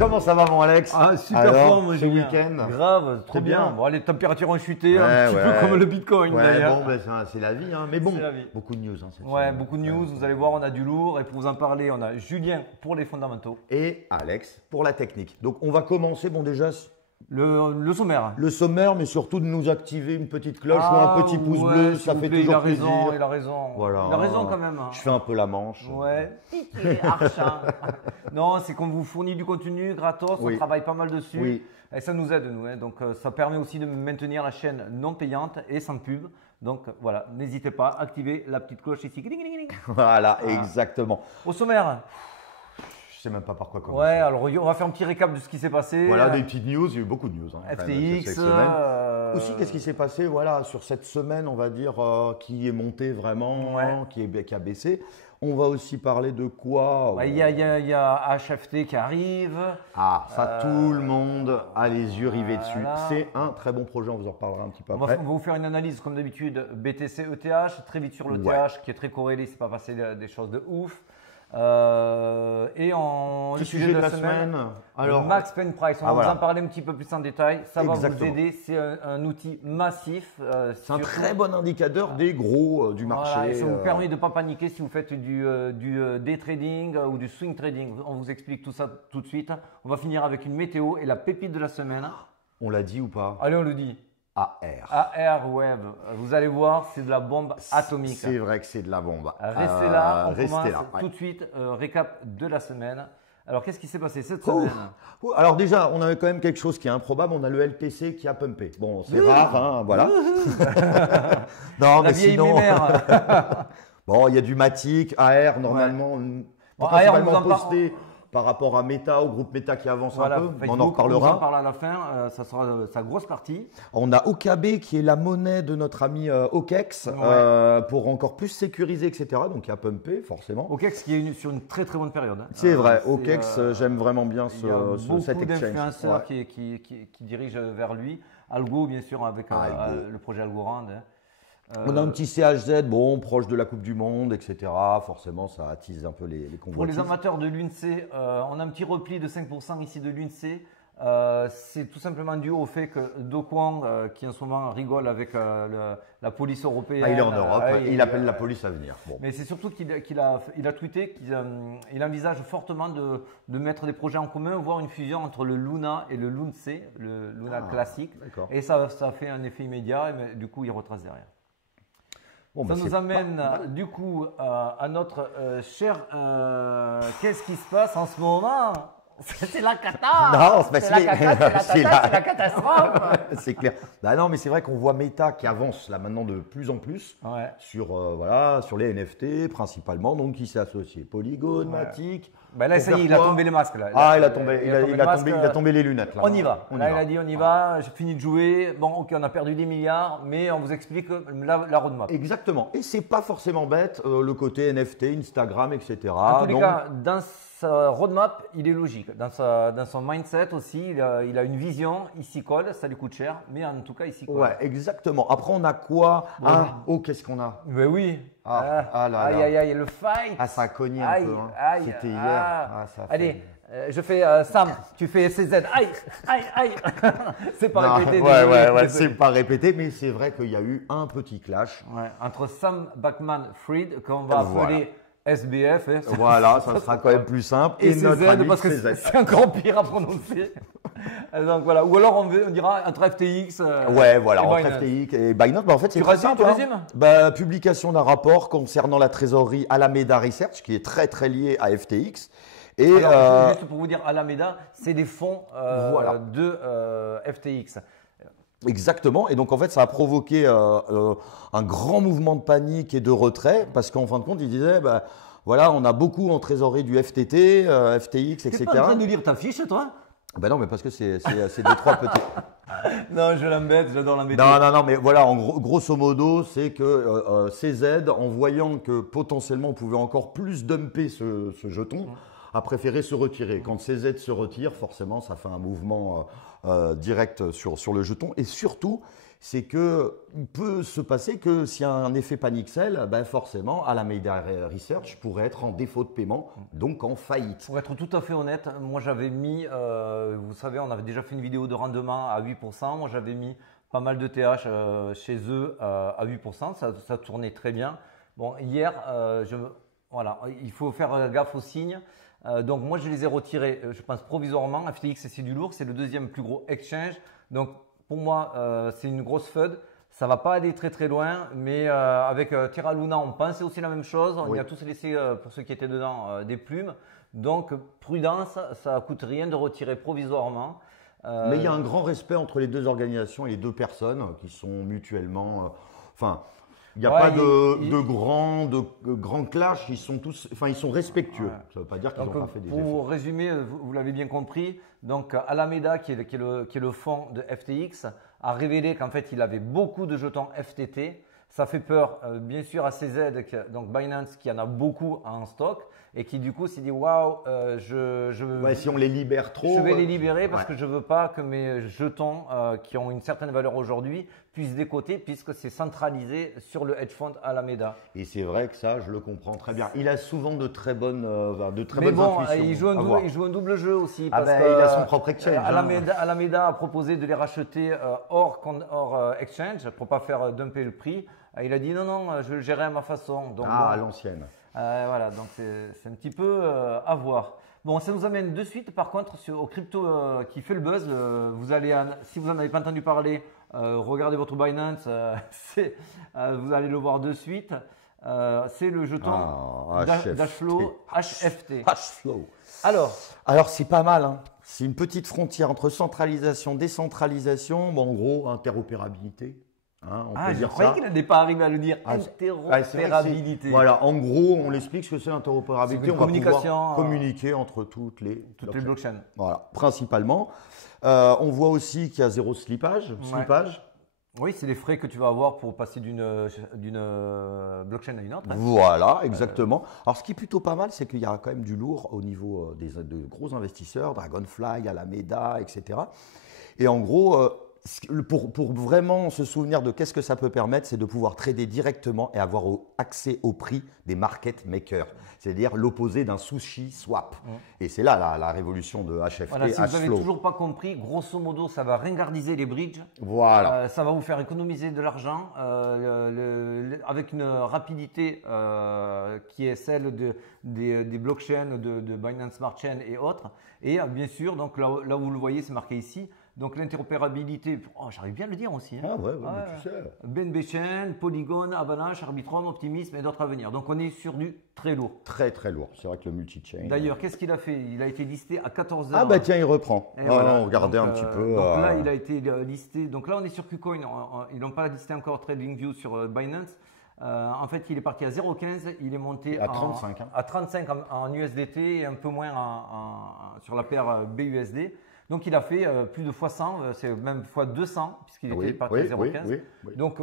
Comment ça va mon Alex? Ah, super Alors, forme, ce week-end. Grave, trop bien. bien. Bon, les températures ont chuté, Ouais, un petit peu comme le Bitcoin Ouais, d'ailleurs. bon, ben, c'est la vie, hein. Mais bon, C'est la vie. beaucoup de news. Hein, cette Ouais, semaine. beaucoup de news, vous allez voir, on a du lourd. Et pour vous en parler, on a Julien pour les fondamentaux. Et Alex pour la technique. Donc on va commencer, bon déjà, Le sommaire. le sommaire, mais surtout de nous activer une petite cloche ou un petit pouce bleu, s'il ça vous fait plaît, toujours il a plaisir. raison, il a raison. Voilà. Il a raison quand même. Je fais un peu la manche. Ouais, piqué, archin. Non, c'est qu'on vous fournit du contenu gratos, Oui. on travaille pas mal dessus. Oui. Et ça nous aide, nous. Hein. Donc, ça permet aussi de maintenir la chaîne non payante et sans pub. Donc, voilà, n'hésitez pas, activez la petite cloche ici. Voilà, exactement. Au sommaire. Je sais même pas par quoi commencer. Ouais, alors on va faire un petit récap de ce qui s'est passé. Voilà, des petites news, il y a eu beaucoup de news. Hein, quand même, FTX. cette semaine. Aussi, qu'est-ce qui s'est passé voilà, sur cette semaine, on va dire, qui est montée vraiment, Ouais. qui a baissé. On va aussi parler de quoi Il y a HFT qui arrive. Ah, ça, tout le monde a les yeux rivés dessus. voilà. C'est un très bon projet, on vous en reparlera un petit peu On va après. vous faire une analyse, comme d'habitude, BTC, ETH, très vite sur l'ETH, Ouais. qui est très corrélé, c'est pas passé des choses de ouf. Et en Petit sujet de la semaine. Alors, Max Pain Price, on va voilà. vous en parler un petit peu plus en détail. Ça va vous Exactement. aider, c'est un outil massif. C'est un très bon indicateur des gros du marché. Voilà, et ça vous permet de ne pas paniquer si vous faites du day trading ou du swing trading. On vous explique tout ça tout de suite. On va finir avec une météo et la pépite de la semaine. On l'a dit ou pas Allez, on le dit. AR. AR Web. Vous allez voir, c'est de la bombe atomique. C'est vrai que c'est de la bombe. Restez là, on restez commence là, ouais. tout de suite. Récap de la semaine. Alors, qu'est-ce qui s'est passé cette Ouh. semaine? Ouh, alors déjà, on avait quand même quelque chose qui est improbable. On a le LTC qui a pumpé. Bon, c'est rare, hein, voilà. Non, La mais vieille sinon, mémère. bon, il y a du Matic, AR normalement, Bon, principalement AR, on vous en posté par rapport à Meta, au groupe Meta qui avance Voilà, un peu. Facebook, On en on vous en reparlera. parle à la fin. Ça sera sa grosse partie. On a OKB qui est la monnaie de notre ami OKEX pour encore plus sécuriser, etc. Donc il a pumpé forcément. OKEX qui est sur une très très bonne période. Hein. C'est vrai, c'est, OKEX, j'aime vraiment bien Il y a cet beaucoup exchange. d'influenceurs Ouais. qui dirigent vers lui. Algo, bien sûr, avec Algo. le projet Algorand. Hein. On a un petit CHZ, bon, proche de la Coupe du Monde, etc. Forcément, ça attise un peu les Pour convoitises. les amateurs de l'UNC, on a un petit repli de 5% ici de l'UNC. C'est tout simplement dû au fait que Do Kwon, qui en ce moment rigole avec la police européenne. Ah, il est en Europe, il appelle la police. police à venir. Bon. Mais c'est surtout qu'il a tweeté qu'il envisage fortement de mettre des projets en commun, voire une fusion entre le Luna et le Lunce, le Luna classique. d'accord. Et ça fait un effet immédiat, mais du coup, il retrace derrière. Bon, Ça bah, nous c'est amène pas mal. du coup à notre cher. Qu'est-ce qui se passe en ce moment? C'est la cata! Non, c'est pas c'est la cata, c'est la catastrophe! C'est clair. Bah non, mais c'est vrai qu'on voit Meta qui avance là maintenant de plus en plus Ouais. sur, voilà, sur les NFT principalement. Donc il s'est associé Polygon, Matic. Ben là, Pour ça y est, faire il a quoi tombé les masques. Là. Ah, il a tombé, il le masque, a tombé les lunettes. Là, On y va. On Là, y il va. a dit on y va, j'ai fini de jouer. Bon, ok, on a perdu des milliards, mais on vous explique la roadmap. Exactement. Et c'est pas forcément bête le côté NFT, Instagram, etc. En tous les Donc, cas, dans sa roadmap, il est logique. Dans son mindset aussi, il a une vision, il s'y colle, ça lui coûte cher, mais en tout cas, il s'y colle. ouais, exactement. Après, on a quoi? Qu'est-ce qu'on a? Ben oui. Ah là aïe, là. aïe, aïe, le fight. Ah, ça a cogné un Aïe, peu. Hein. aïe, C'était hier. ah. Ah, ça a fait- Allez, je fais Sam, tu fais CZ. Aïe, aïe, aïe. C'est pas Non, répété. ouais, désolé, ouais, désolé. c'est pas répété, mais c'est vrai qu'il y a eu un petit clash. Ouais, entre Sam Backman-Fried, qu'on va appeler SBF. Hein, Voilà, ça sera quand même plus simple. et notre CZ, ami parce que CZ. c'est encore pire à prononcer. Donc voilà. Ou alors on dira entre FTX. Ouais, voilà, et entre Binance. FTX et Binance. Bah, en fait, c'est Tu très résumes, simple. tu hein. résumes Bah, publication d'un rapport concernant la trésorerie Alameda Research, qui est très très lié à FTX. Et Alors, juste pour vous dire, Alameda, c'est des fonds Voilà. de FTX. exactement. Et donc, en fait, ça a provoqué un grand mouvement de panique et de retrait, parce qu'en fin de compte, ils disaient, bah, voilà, on a beaucoup en trésorerie du FTT, FTX, T'es etc. pas en train de lire ta fiche, toi? Ben non, mais parce que c'est deux, trois petits. Non, je l'embête, j'adore l'embêter. Non, mais voilà, grosso modo, c'est que CZ, en voyant que potentiellement on pouvait encore plus dumper ce jeton, a préféré se retirer. Quand CZ se retire, forcément, ça fait un mouvement direct sur le jeton. Et surtout, c'est qu'il peut se passer que s'il y a un effet panic sell, ben forcément, Alameda Research pourrait être en défaut de paiement, donc en faillite. Pour être tout à fait honnête, moi j'avais mis, vous savez, on avait déjà fait une vidéo de rendement à 8%. Moi j'avais mis pas mal de TH chez eux à 8%. Ça tournait très bien. Bon, hier, voilà, il faut faire gaffe aux signes. Donc moi je les ai retirés, je pense provisoirement. FTX c'est du lourd, c'est le deuxième plus gros exchange. Donc pour moi, c'est une grosse FUD. Ça va pas aller très très loin, mais avec Terra Luna, on pensait aussi la même chose. On y a tous laissé, pour ceux qui étaient dedans, des plumes. Donc prudence, ça coûte rien de retirer provisoirement. Mais il y a un grand respect entre les deux organisations et les deux personnes qui sont mutuellement. Enfin, il n'y a pas de grands clash. Ils sont tous, enfin, ils sont respectueux. Ouais. Ça ne veut pas dire qu'ils n'ont pas fait des efforts. Pour résumer, vous l'avez bien compris. Donc Alameda, qui est le fonds de FTX, a révélé qu'en fait il avait beaucoup de jetons FTT. Ça fait peur, bien sûr, à CZ, donc Binance, qui en a beaucoup en stock et qui du coup s'est dit waouh, si on les libère trop, je vais les libérer parce que je veux pas que mes jetons qui ont une certaine valeur aujourd'hui puissent décoter puisque c'est centralisé sur le hedge fund Alameda. Et c'est vrai que ça, je le comprends très bien. Il a souvent de très bonnes, Mais bon, intuitions. il joue un double jeu aussi. Ah parce il a son propre exchange. Alameda a proposé de les racheter hors exchange pour pas faire dumper le prix. Il a dit non, je le gérerai à ma façon. Donc, à l'ancienne. Voilà, donc c'est un petit peu à voir. Bon, ça nous amène de suite par contre au crypto qui fait le buzz. Si vous n'en avez pas entendu parler, regardez votre Binance, vous allez le voir de suite. C'est le jeton Dashflow HFT. Hashflow. Alors c'est pas mal. Hein. C'est une petite frontière entre centralisation, décentralisation. Bon, en gros, interopérabilité. Hein, on peut je dire croyais ça. qu'il n'allait pas arriver à le dire. Interopérabilité. Voilà, en gros, on l'explique ce que c'est l'interopérabilité. On va pouvoir communiquer entre toutes les blockchains. Voilà, principalement. On voit aussi qu'il y a zéro slippage. Oui, c'est les frais que tu vas avoir pour passer d'une blockchain à une autre. Hein. Voilà, exactement. Alors, ce qui est plutôt pas mal, c'est qu'il y a quand même du lourd au niveau de gros investisseurs, Dragonfly, Alameda, etc. Et en gros, pour vraiment se souvenir de qu'est-ce que ça peut permettre, c'est de pouvoir trader directement et avoir accès au prix des market makers, c'est-à-dire l'opposé d'un sushi swap. Et c'est là la révolution de HFT. Voilà, si vous n'avez toujours pas compris, grosso modo, ça va ringardiser les bridges. Voilà. Ça va vous faire économiser de l'argent avec une rapidité qui est celle des blockchains de Binance Smart Chain et autres. Et bien sûr, donc là où vous le voyez, c'est marqué ici. Donc l'interopérabilité, j'arrive bien à le dire aussi. Hein. Mais tu sais. BNB Chain, Polygon, Avalanche, Arbitrum, Optimism et d'autres à venir. Donc on est sur du très lourd. Très très lourd. C'est vrai que le multi-chain. D'ailleurs, qu'est-ce qu'il a fait? Il a été listé à 14h. Ah bah tiens, il reprend. Voilà. Regardez un petit peu. Donc là, il a été listé. Donc là, on est sur KuCoin. Ils n'ont pas listé encore TradingView sur Binance. En fait, il est parti à 0,15. Il est monté à 35. À 35 en USDT et un peu moins sur la paire BUSD. Donc, il a fait plus de x100, c'est même x200, puisqu'il était parti à 0,15. Oui. Donc,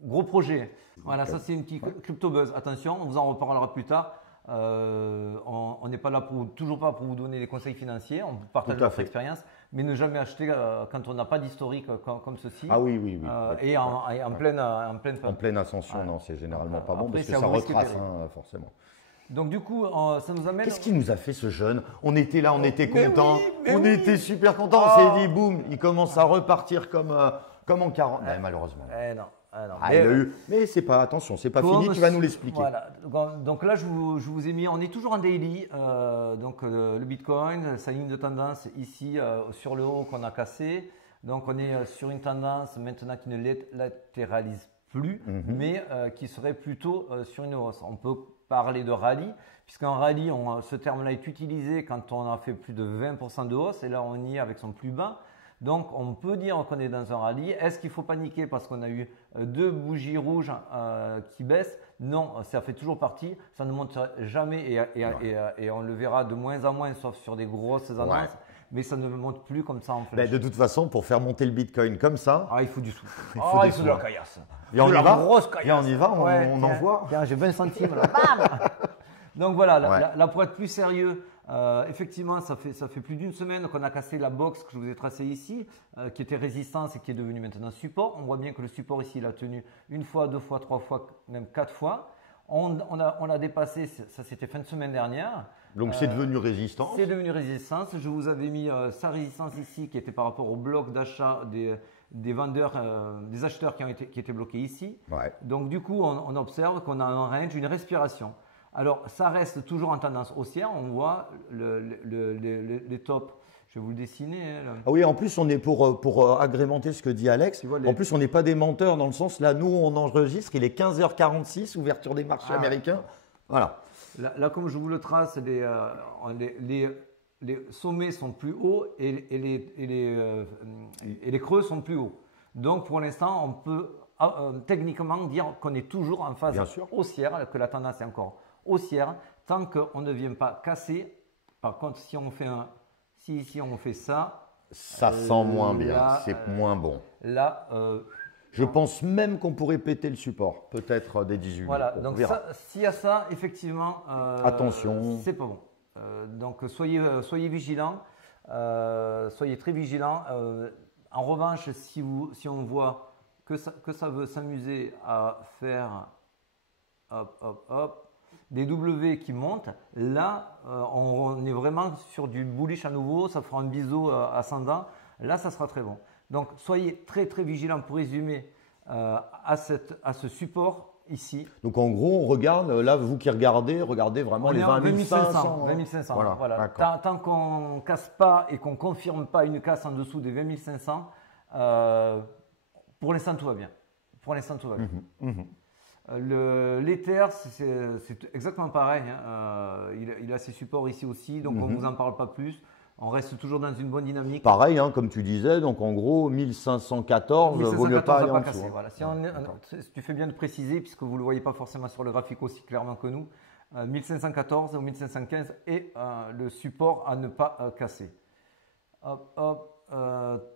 gros projet. Voilà, ça c'est une petite crypto buzz. Attention, on vous en reparlera plus tard. On n'est pas là toujours pas pour vous donner des conseils financiers, on partage notre expérience, mais ne jamais acheter quand on n'a pas d'historique comme ceci. Ah oui. Et en pleine ascension, non, c'est généralement pas bon parce que ça retrace, forcément. Donc du coup, ça nous amène… Qu'est-ce qui nous a fait ce jeune? On était là, on était contents, était super contents, on s'est dit boum, il commence à repartir comme en 40. Malheureusement. Mais c'est pas, attention, c'est pas fini, tu vas nous l'expliquer. Voilà. Donc là, je vous ai mis, on est toujours en daily, donc le Bitcoin, sa ligne de tendance ici sur le haut qu'on a cassé. Donc on est sur une tendance maintenant qui ne latéralise plus, mais qui serait plutôt sur une hausse. On peut parler de rallye, puisqu'en rallye, ce terme-là est utilisé quand on a fait plus de 20% de hausse, et là on y est avec son plus bas. Donc on peut dire qu'on est dans un rallye. Est-ce qu'il faut paniquer parce qu'on a eu deux bougies rouges qui baissent? Non, ça fait toujours partie. Ça ne monte jamais et on le verra de moins en moins, sauf sur des grosses annonces. Ouais. Mais ça ne monte plus comme ça en flèche. De toute façon, pour faire monter le Bitcoin comme ça… il faut du sou. Il faut de la caillasse. Et on y va, on envoie. Tiens, j'ai 20 centimes là. Bam. Donc voilà, Ouais. là, pour être plus sérieux, effectivement, ça fait plus d'une semaine qu'on a cassé la box que je vous ai tracée ici, qui était résistance et qui est devenue maintenant support. On voit bien que le support ici, il a tenu une fois, deux fois, trois fois, même quatre fois. On l'a dépassé, ça c'était fin de semaine dernière. Donc c'est devenu résistance. C'est devenu résistance. Je vous avais mis sa résistance ici qui était par rapport au bloc d'achat des vendeurs, des acheteurs qui étaient bloqués ici. Ouais. Donc du coup, on observe qu'on a un range, une respiration. Alors ça reste toujours en tendance haussière. On voit les tops. Je vais vous le dessiner. Hein, là. Ah oui, en plus, on est pour agrémenter ce que dit Alex. Tu vois les- En plus, on n'est pas des menteurs dans le sens, là, nous, on enregistre, il est 15h46, ouverture des marchés américains. Voilà. Là, comme je vous le trace, les sommets sont plus hauts et les creux sont plus hauts. Donc, pour l'instant, on peut techniquement dire qu'on est toujours en phase Bien sûr. haussière, que la tendance est encore haussière, tant qu'on ne vient pas casser. Par contre, si on fait si on fait ça, Ça sent moins bien, là, c'est moins bon. là, Je pense même qu'on pourrait péter le support, peut-être des 18 voilà. 000. On Donc, verra. s'il y a ça, effectivement, Attention. c'est pas bon. Donc, soyez vigilants, soyez très vigilants. En revanche, si on voit que ça veut s'amuser à faire hop, hop, hop, des W qui montent, là, on est vraiment sur du bullish à nouveau, ça fera un biseau ascendant, là, ça sera très bon. Donc, soyez très, très vigilants pour résumer à ce support ici. Donc en gros, on regarde, là, vous qui regardez vraiment On les est en 20 500. 20 500. Voilà, Voilà. d'accord. Tant qu'on ne casse pas et qu'on ne confirme pas une casse en dessous des 20 500, pour l'instant, tout va bien. Pour l'instant, tout va bien. L'Ether, c'est exactement pareil. Hein. Il a ses supports ici aussi, donc on ne vous en parle pas plus. On reste toujours dans une bonne dynamique. Pareil, hein, comme tu disais, donc en gros, 1514, vaut mieux pas aller en dessous. Casser, voilà. Si tu fais bien de préciser, puisque vous ne le voyez pas forcément sur le graphique aussi clairement que nous, 1514 ou 1515 est le support à ne pas casser. Hop, hop.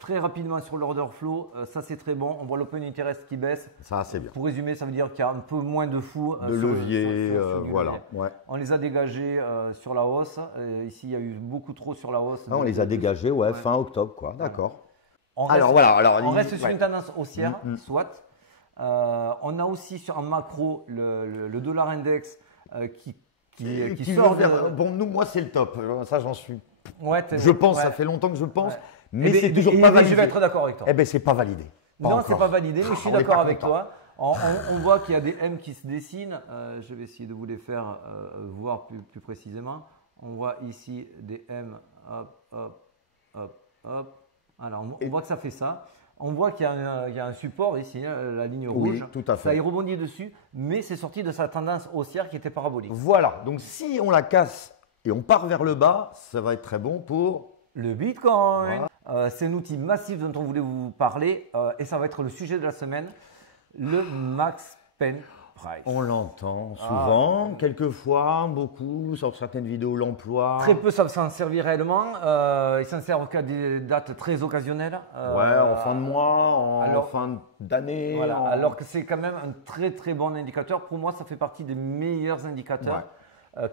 Très rapidement sur l'order flow, ça c'est très bon. On voit l'open interest qui baisse. Ça, c'est bien. Pour résumer, ça veut dire qu'il y a un peu moins de fous. De levier, du voilà. levier. Ouais. On les a dégagés sur la hausse. Ici, il y a eu beaucoup trop sur la hausse. Ah, on les a dégagés, ouais, fin octobre, quoi. D'accord. On Alors, reste, voilà, alors, on reste sur ouais. une tendance haussière, soit. On a aussi en macro le dollar index qui sort de… Bon, nous, moi, c'est le top. Ça, j'en suis. Ouais, Je pense, ouais. ça fait longtemps que je pense, Ouais. mais Eh ben, c'est toujours eh pas ben, validé. Je vais être d'accord avec toi. Eh bien, c'est pas validé. Pas Non, encore. c'est pas validé, mais je suis On est d'accord pas avec content. toi. On voit qu'il y a des M qui se dessinent. Je vais essayer de vous les faire voir plus précisément. On voit ici des M, hop, hop, hop, hop. Alors, on voit que ça fait ça. On voit qu'il y a un support ici, hein, la ligne Oui, rouge. tout à fait. Ça y rebondit dessus, mais c'est sorti de sa tendance haussière qui était parabolique. Voilà. Donc, si on la casse et on part vers le bas, ça va être très bon pour. Le Bitcoin, c'est un outil massif dont on voulait vous parler et ça va être le sujet de la semaine, le Max Pen Price. On l'entend souvent, quelquefois, beaucoup, sur certaines vidéos, l'emploi. Très peu savent s'en servir réellement. Ils s'en servent qu'à des dates très occasionnelles. Ouais, en fin de mois, en alors- fin d'année. Voilà, alors que c'est quand même un très très bon indicateur. Pour moi, ça fait partie des meilleurs indicateurs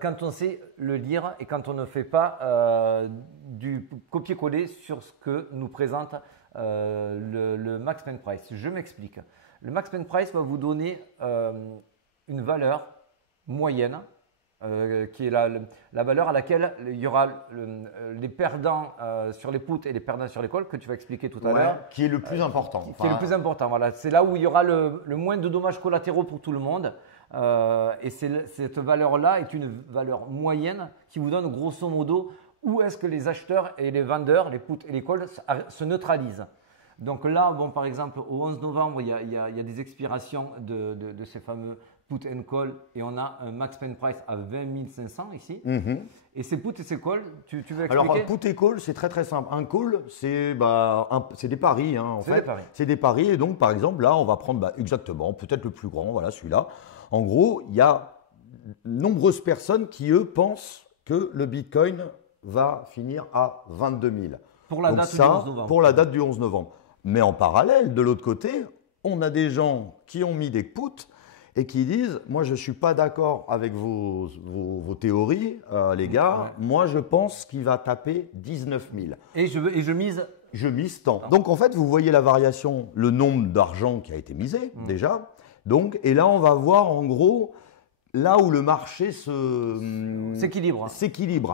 quand on sait le lire et quand on ne fait pas du copier-coller sur ce que nous présente le Max Pen Price. Je m'explique. Le Max Pen Price va vous donner une valeur moyenne qui est la valeur à laquelle il y aura les perdants sur les puts et les perdants sur les calls que tu vas expliquer tout à l'heure. Qui est le plus important. Qui est le plus important. Voilà. C'est là où il y aura le moins de dommages collatéraux pour tout le monde. Et cette valeur-là est une valeur moyenne qui vous donne grosso modo où est-ce que les acheteurs et les vendeurs, les puts et les calls se neutralisent. Donc là, bon, par exemple, au 11 novembre, il y a des expirations de ces fameux put and call et on a un max pen price à 20 500 ici. Et ces puts et ces calls, tu veux expliquer? Alors, put et call, c'est très très simple. Un call, c'est des paris. Hein, en C'est fait. des paris. C'est des paris. Et donc, par exemple, là, on va prendre exactement, peut-être le plus grand, voilà celui-là. En gros, il y a nombreuses personnes qui, eux, pensent que le Bitcoin va finir à 22 000. Pour la Donc date du ça, 11 novembre. Pour la date du 11 novembre. Mais en parallèle, de l'autre côté, on a des gens qui ont mis des puts et qui disent, moi je ne suis pas d'accord avec vos théories, les gars, moi je pense qu'il va taper 19 000. Et je mise. Je mise tant. Donc en fait, vous voyez la variation, le nombre d'argent qui a été misé déjà. Donc, et là, on va voir en gros là où le marché s'équilibre.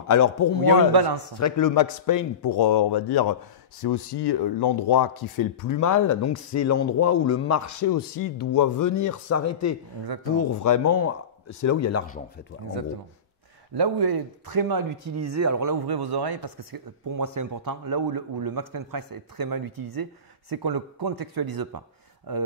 Alors pour moi, il y a une balance. C'est vrai que le Max Payne, on va dire, c'est aussi l'endroit qui fait le plus mal. Donc c'est l'endroit où le marché aussi doit venir s'arrêter pour vraiment. C'est là où il y a l'argent en fait. Ouais, exactement. Là où est très mal utilisé, alors là ouvrez vos oreilles parce que pour moi c'est important, là où le Max Payne Price est très mal utilisé, c'est qu'on ne le contextualise pas.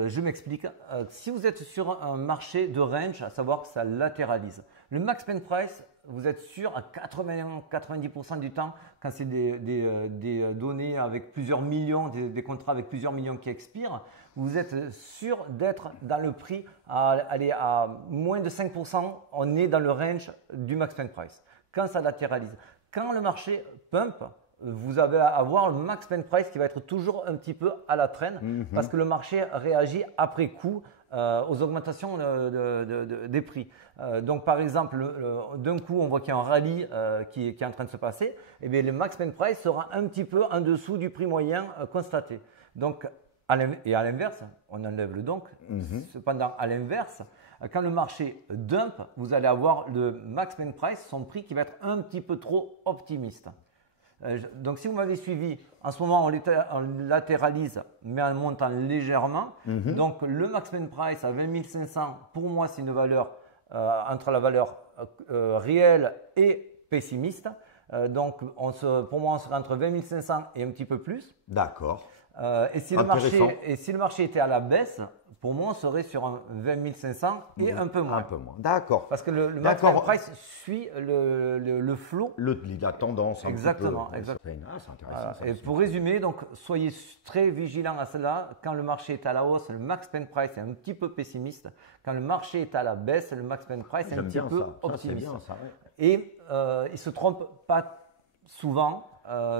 Je m'explique. Si vous êtes sur un marché de range, à savoir que ça latéralise. Le Max Payne Price, vous êtes sûr à 80-90% du temps, quand c'est des données avec plusieurs millions, des contrats avec plusieurs millions qui expirent, vous êtes sûr d'être dans le prix à moins de 5%, on est dans le range du Max Payne Price. Quand ça latéralise. Quand le marché pump, vous allez avoir le Max Payne Price qui va être toujours un petit peu à la traîne parce que le marché réagit après coup aux augmentations des prix. Donc par exemple, d'un coup on voit qu'il y a un rallye qui est en train de se passer, et bien le Max Payne Price sera un petit peu en dessous du prix moyen constaté. Donc, et à l'inverse, on enlève le donc. Cependant, à l'inverse, quand le marché dump, vous allez avoir le Max Payne Price, son prix qui va être un petit peu trop optimiste. Donc si vous m'avez suivi, en ce moment on latéralise mais en montant légèrement. Donc le Max Payne Price à 20 500, pour moi c'est une valeur entre la valeur réelle et pessimiste. Donc pour moi on serait entre 20 500 et un petit peu plus. D'accord. Et si le marché était à la baisse, pour moi, on serait sur un 20 500 et un peu moins. Un peu moins. D'accord. Parce que le Max Payne Price suit le flot. La tendance. Exactement. Ah, c'est intéressant. Ça, et pour résumer, donc soyez très vigilants à cela. Quand le marché est à la hausse, le Max Payne Price est un petit peu pessimiste. Quand le marché est à la baisse, le Max Payne Price est un petit peu optimiste. Bien, ça, ouais. Et il ne se trompe pas souvent.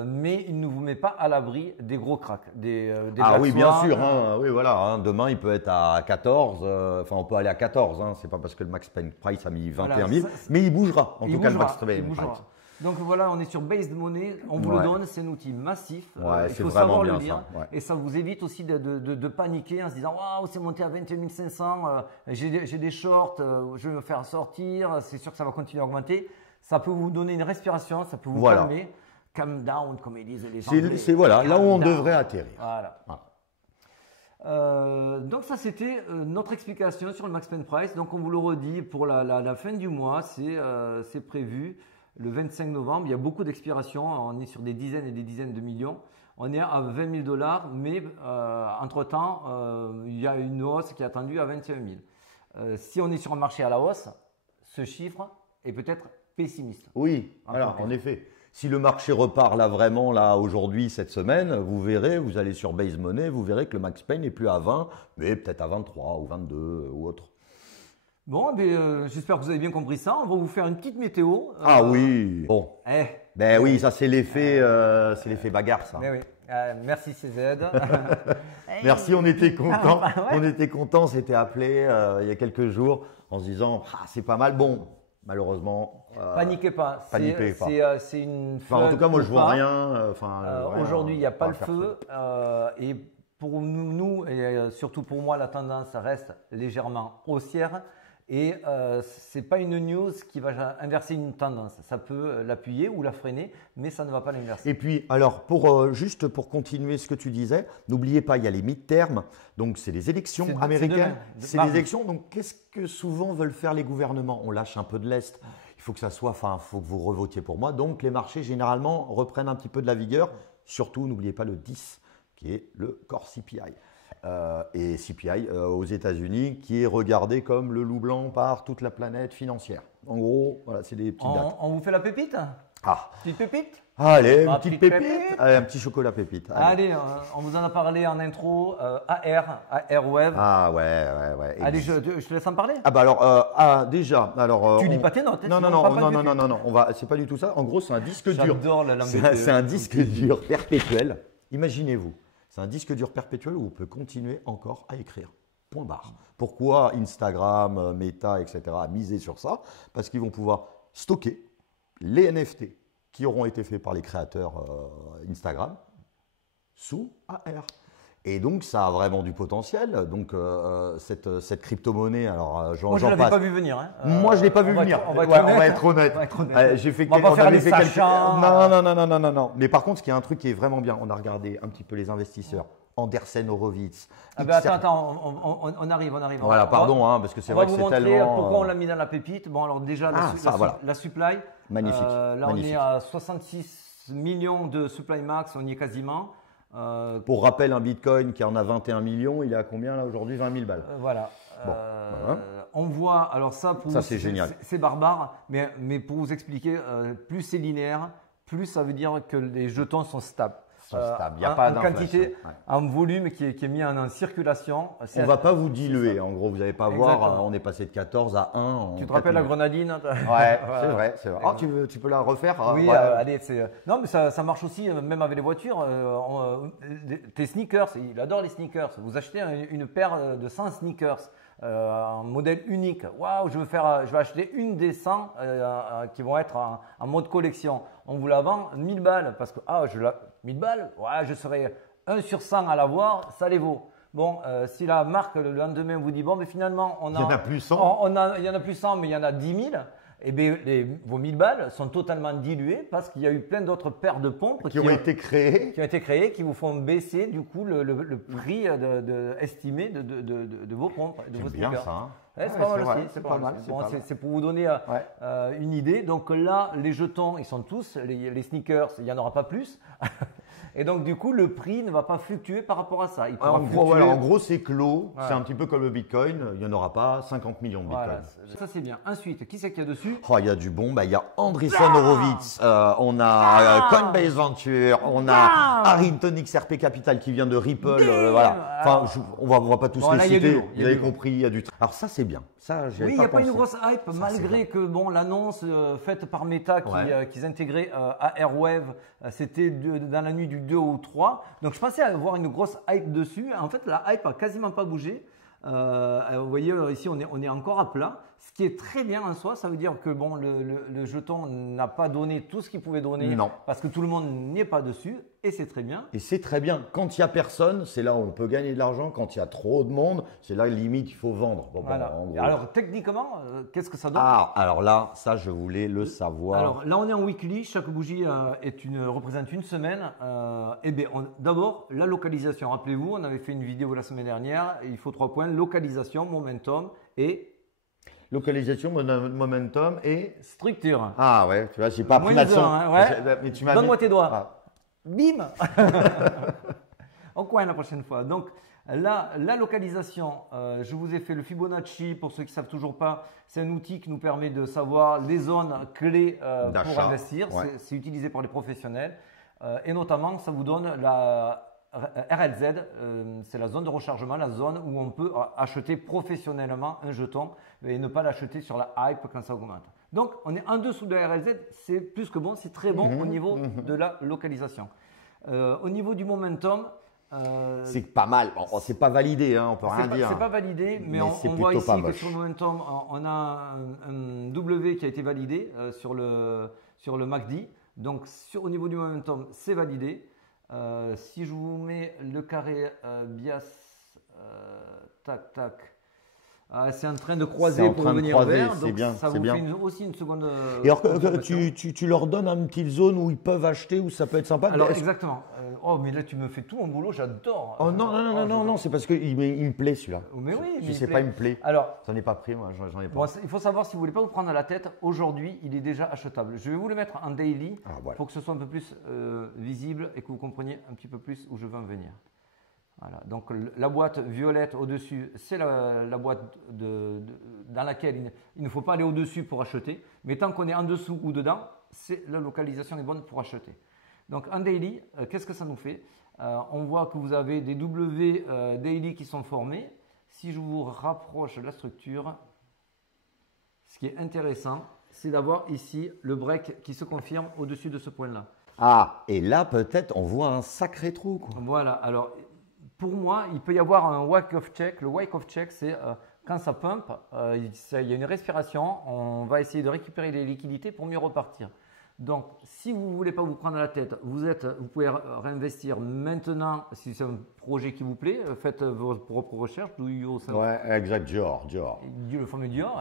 Mais il ne vous met pas à l'abri des gros cracks. Oui, bien sûr. Oui, voilà. Demain, il peut être à 14. On peut aller à 14. C'est pas parce que le Max Payne Price a mis 21 000. Mais il bougera. En tout cas, le Max Payne Price. Donc voilà, on est sur Based Money. On vous le donne. C'est un outil massif. Ouais, il faut savoir le lire. Et ça vous évite aussi de paniquer en se disant waouh, c'est monté à 21 500. J'ai des shorts. Je vais me faire sortir. C'est sûr que ça va continuer à augmenter. Ça peut vous donner une respiration. Ça peut vous calmer. Calm down, comme ils disent les Anglais. C'est là où on devrait atterrir. Voilà. Donc ça, c'était notre explication sur le Max Payne Price. Donc on vous le redit, pour la fin du mois, c'est prévu le 25 novembre. Il y a beaucoup d'expirations. On est sur des dizaines et des dizaines de millions. On est à 20 000 $, mais entre-temps, il y a une hausse qui est attendue à 21 000. Si on est sur un marché à la hausse, ce chiffre est peut-être pessimiste. Oui, alors en effet. Si le marché repart là vraiment aujourd'hui, cette semaine, vous verrez, vous allez sur Base Money, vous verrez que le Max Payne n'est plus à 20, mais peut-être à 23 ou 22 ou autre. Bon, j'espère que vous avez bien compris ça. On va vous faire une petite météo. Oui. Bon. Oui, ça c'est l'effet bagarre, ça. Oui. Merci CZ. Merci, on était contents. On était contents, on s'était appelé il y a quelques jours en se disant c'est pas mal. Bon. Malheureusement, paniquez pas. C'est une. En tout cas, moi, je vois rien. Aujourd'hui, il n'y a pas le feu. Et pour nous, et surtout pour moi, la tendance reste légèrement haussière. Et ce n'est pas une news qui va inverser une tendance. Ça peut l'appuyer ou la freiner, mais ça ne va pas l'inverser. Et puis, alors, juste pour continuer ce que tu disais, n'oubliez pas, il y a les mid-terms. Donc, c'est les élections américaines. C'est les élections. Donc, qu'est-ce que souvent veulent faire les gouvernements? On lâche un peu de l'Est. Il faut que ça soit, faut que vous revotiez pour moi. Donc, les marchés, généralement, reprennent un petit peu de la vigueur. Surtout, n'oubliez pas le 10, qui est le core CPI. Et CPI aux États-Unis, qui est regardé comme le loup blanc par toute la planète financière. En gros, voilà, c'est des petites dates. On vous fait la pépite? Petite pépite? Allez, une petite pépite. Allez, un petit chocolat pépite. Allez, on vous en a parlé en intro. AR Web. Ouais. Allez, je te laisse en parler. Déjà. Tu lis pas tes notes. Non. C'est pas du tout ça. En gros, c'est un disque dur. J'adore la langue. C'est un disque dur perpétuel. Imaginez-vous. C'est un disque dur perpétuel où on peut continuer encore à écrire. Point barre. Pourquoi Instagram, Meta, etc. a misé sur ça? Parce qu'ils vont pouvoir stocker les NFT qui auront été faits par les créateurs Instagram sous AR. Et donc, ça a vraiment du potentiel. Donc, cette crypto-monnaie, alors moi, je ne l'avais pas vu venir. Hein. Moi, je ne l'ai pas vu venir. On va être honnête. J'ai fait on va pas faire les sachants. Non. Mais par contre, il y a un truc qui est vraiment bien. On a regardé un petit peu les investisseurs. Andersen Horowitz. Ah ben attends, on arrive. Voilà, pardon, parce que c'est vrai que c'est tellement… On va vous montrer pourquoi on l'a mis dans la pépite. Bon, alors déjà, la supply. Magnifique. Là, on est à 66 millions de supply max, on y est quasiment. Pour rappel, un bitcoin qui en a 21 millions, il est à combien là aujourd'hui? 20 000 balles. Voilà. Bon, on voit, alors ça, c'est génial. C'est barbare, mais pour vous expliquer, plus c'est linéaire, plus ça veut dire que les jetons sont stables. Il n'y a pas d'inflation. Quantité, un volume qui est mis en circulation. On ne va pas vous diluer, en gros, vous n'allez pas voir, on est passé de 14 à 1. Tu te rappelles la grenadine? Ouais, c'est vrai. Oh, tu peux la refaire? Oui, allez. Non, mais ça marche aussi, même avec les voitures. Tes sneakers, il adore les sneakers. Vous achetez une paire de 100 sneakers. Un modèle unique. Waouh, je vais acheter une des 100 qui vont être en mode collection. On vous la vend 1000 balles parce que 1000 balles, ouais, je serai 1 sur 100 à l'avoir, ça les vaut. Bon, si la marque le lendemain vous dit bon, mais finalement il y en a plus 100. Il y en a plus 100, mais il y en a 10 000. Eh bien, vos 1000 balles sont totalement diluées parce qu'il y a eu plein d'autres paires de pompes qui ont été créées, qui vous font baisser du coup le prix estimé de vos pompes, de vos sneakers. C'est bien ça. Hein. C'est pas mal aussi. C'est pas mal. C'est pour vous donner une idée. Donc là, les jetons, ils sont tous, les sneakers, il n'y en aura pas plus. Et donc, du coup, le prix ne va pas fluctuer par rapport à ça. En gros, c'est clos. Ouais. C'est un petit peu comme le Bitcoin. Il n'y en aura pas 50 millions de Bitcoin. Voilà, ça, c'est bien. Ensuite, qui c'est qu'il y a dessus? Il y a du bon. Il y a Andreessen Horowitz. On a Coinbase Venture. On a Harrington XRP Capital qui vient de Ripple. Voilà. Enfin, on va pas tous les citer. Vous avez compris, il y a du… Alors ça, c'est bien. Oui, il n'y a pas une grosse hype, malgré que l'annonce faite par Meta qu'ils intégraient à Airwave, c'était dans la nuit du 2 au 3. Donc, je pensais avoir une grosse hype dessus. En fait, la hype n'a quasiment pas bougé. Vous voyez, ici, on est encore à plat. Ce qui est très bien en soi, ça veut dire que le jeton n'a pas donné tout ce qu'il pouvait donner. Non. Parce que tout le monde n'est pas dessus. Et c'est très bien. Et c'est très bien. Quand il n'y a personne, c'est là où on peut gagner de l'argent. Quand il y a trop de monde, c'est là limite il faut vendre. Voilà. Alors techniquement, qu'est-ce que ça donne? Alors là, ça je voulais le savoir. Alors là, on est en weekly. Chaque bougie représente une semaine. D'abord, la localisation. Rappelez-vous, on avait fait une vidéo la semaine dernière. Il faut 3 points. Localisation, momentum et… Localisation, momentum et… structure. Ah ouais, tu vois, j'ai pas pris la leçon. Donne-moi tes doigts. Bim. Au coin la prochaine fois. Donc, la localisation, je vous ai fait le Fibonacci. Pour ceux qui ne savent toujours pas, c'est un outil qui nous permet de savoir les zones clés pour investir. Ouais. C'est utilisé par les professionnels. Et notamment, ça vous donne la RLZ, c'est la zone de rechargement, la zone où on peut acheter professionnellement un jeton et ne pas l'acheter sur la hype quand ça augmente. Donc, on est en dessous de la RLZ, c'est plus que bon, c'est très bon au niveau de la localisation. Au niveau du momentum… c'est pas mal, bon, c'est pas validé, on peut rien dire. C'est pas validé, mais on voit ici que sur le momentum, on a un W qui a été validé sur le MACD. Donc, au niveau du momentum, c'est validé. Si je vous mets le carré bias, tac, c'est en train de croiser pour venir vers, donc bien, ça vous fait aussi une seconde… Et alors, tu leur donnes une petite zone où ils peuvent acheter, où ça peut être sympa? Alors, exactement. Oh, mais là, tu me fais tout mon boulot, j'adore. Oh non, c'est parce qu'il me plaît celui-là. Mais oui, je sais pas, il me plaît. Alors, j'en ai pas pris, moi, j'en ai pas. Bon, il faut savoir, si vous voulez pas vous prendre à la tête, aujourd'hui, il est déjà achetable. Je vais vous le mettre en daily pour que ce soit un peu plus visible et que vous compreniez un petit peu plus où je veux en venir. Voilà. Donc la boîte violette au-dessus, c'est la boîte dans laquelle il ne faut pas aller au-dessus pour acheter. Mais tant qu'on est en dessous ou dedans, la localisation est bonne pour acheter. Donc en daily, qu'est-ce que ça nous fait? On voit que vous avez des W daily qui sont formés. Si je vous rapproche de la structure, ce qui est intéressant, c'est d'avoir ici le break qui se confirme au-dessus de ce point-là. Et là peut-être on voit un sacré trou, quoi. Voilà, alors… pour moi, il peut y avoir un wake off check. Le wake off check, c'est quand ça pump, il y a une respiration, on va essayer de récupérer les liquidités pour mieux repartir. Donc, si vous ne voulez pas vous prendre la tête, vous pouvez réinvestir maintenant, si c'est un projet qui vous plaît, faites vos propres recherches. Ouais, exact, Dior. Le fameux Dior.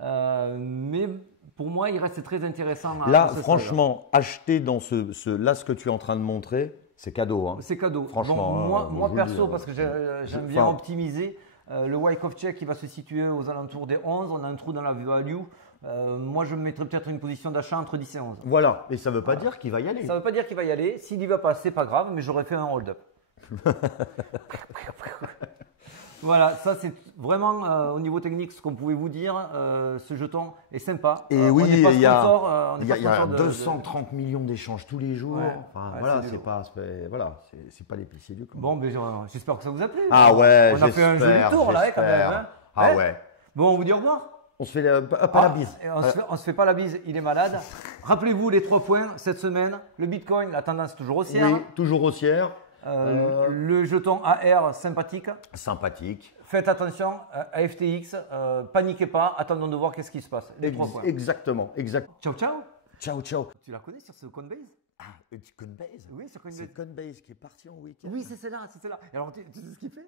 Hein. Mais pour moi, il reste très intéressant. Là, franchement, acheter dans là, ce que tu es en train de montrer, c'est cadeau. Hein. C'est cadeau. Franchement, moi perso, parce que j'aime bien optimiser, le wake off check, il va se situer aux alentours des 11. On a un trou dans la value. Moi, je me mettrais peut-être une position d'achat entre 10 et 11. Voilà, et ça ne veut pas dire qu'il va y aller. Ça ne veut pas dire qu'il va y aller. S'il n'y va pas, c'est pas grave, mais j'aurais fait un hold-up. Voilà, ça c'est vraiment au niveau technique ce qu'on pouvait vous dire. Ce jeton est sympa. Et oui, il y a 230 millions d'échanges tous les jours. Ouais, enfin, voilà, c'est pas l'épicier du camp. Bon, mais j'espère que ça vous a plu. Ah ouais, on a fait un joli tour là, quand même. Hein. Ah ouais. Bon, on vous dit au revoir. On se fait pas la bise. On se fait pas la bise, il est malade. Rappelez-vous les 3 points cette semaine. Le Bitcoin, la tendance toujours haussière. Oui, toujours haussière. Le jeton AR sympathique. Sympathique. Faites attention à FTX, paniquez pas, attendons de voir qu'est-ce qui se passe. Les 3 points. Exactement. Ciao, ciao. Ciao. Tu la connais sur ce Coinbase? Ah, Coinbase? Oui, sur Coinbase. C'est Coinbase qui est parti en week-end. Oui, c'est celle-là. Alors, tu sais ce qu'il fait?